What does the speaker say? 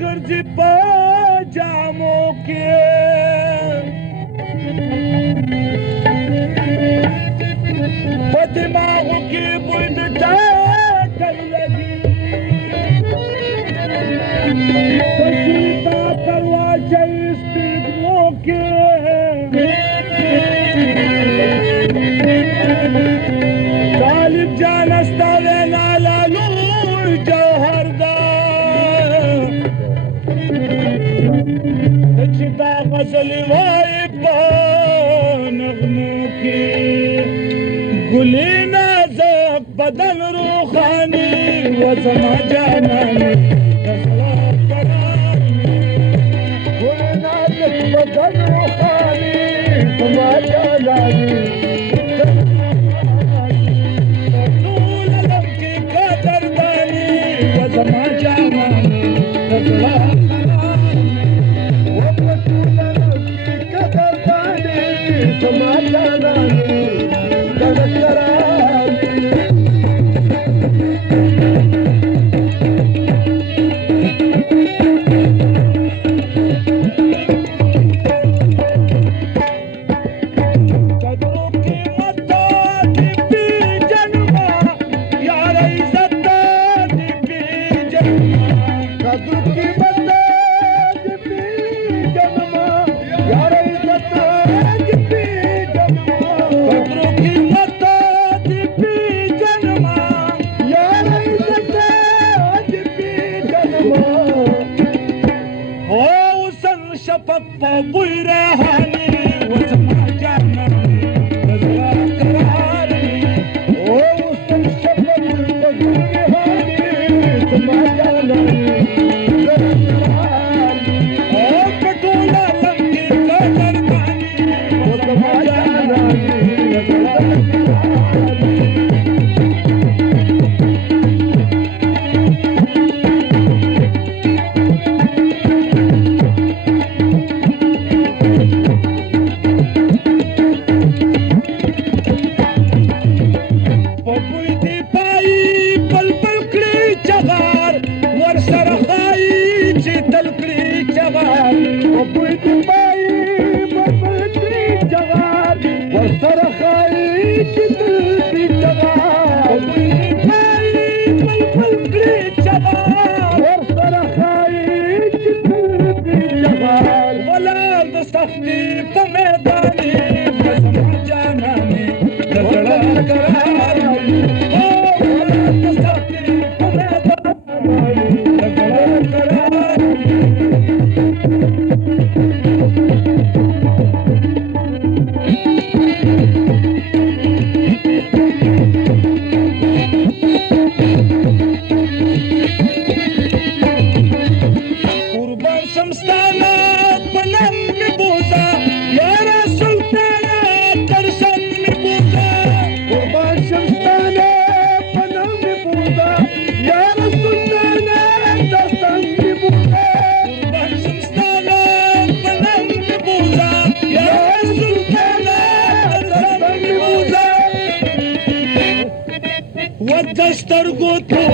ګرځي په جامو کې په دماغو کې بوی د ټاکر لګي سجیتا کروا چاہیے سپیدمو کې طالب جان استاوے نالا نور جوهر دا چتا غزلی وائی پا نغمو کی گلی نازک بدن روخانی وزما جانانی نزلا قرارنی گلی نازک بدن روخانی وزما جانانی طول علم کی قدردانی وزما جانانی نزلا سترګو ته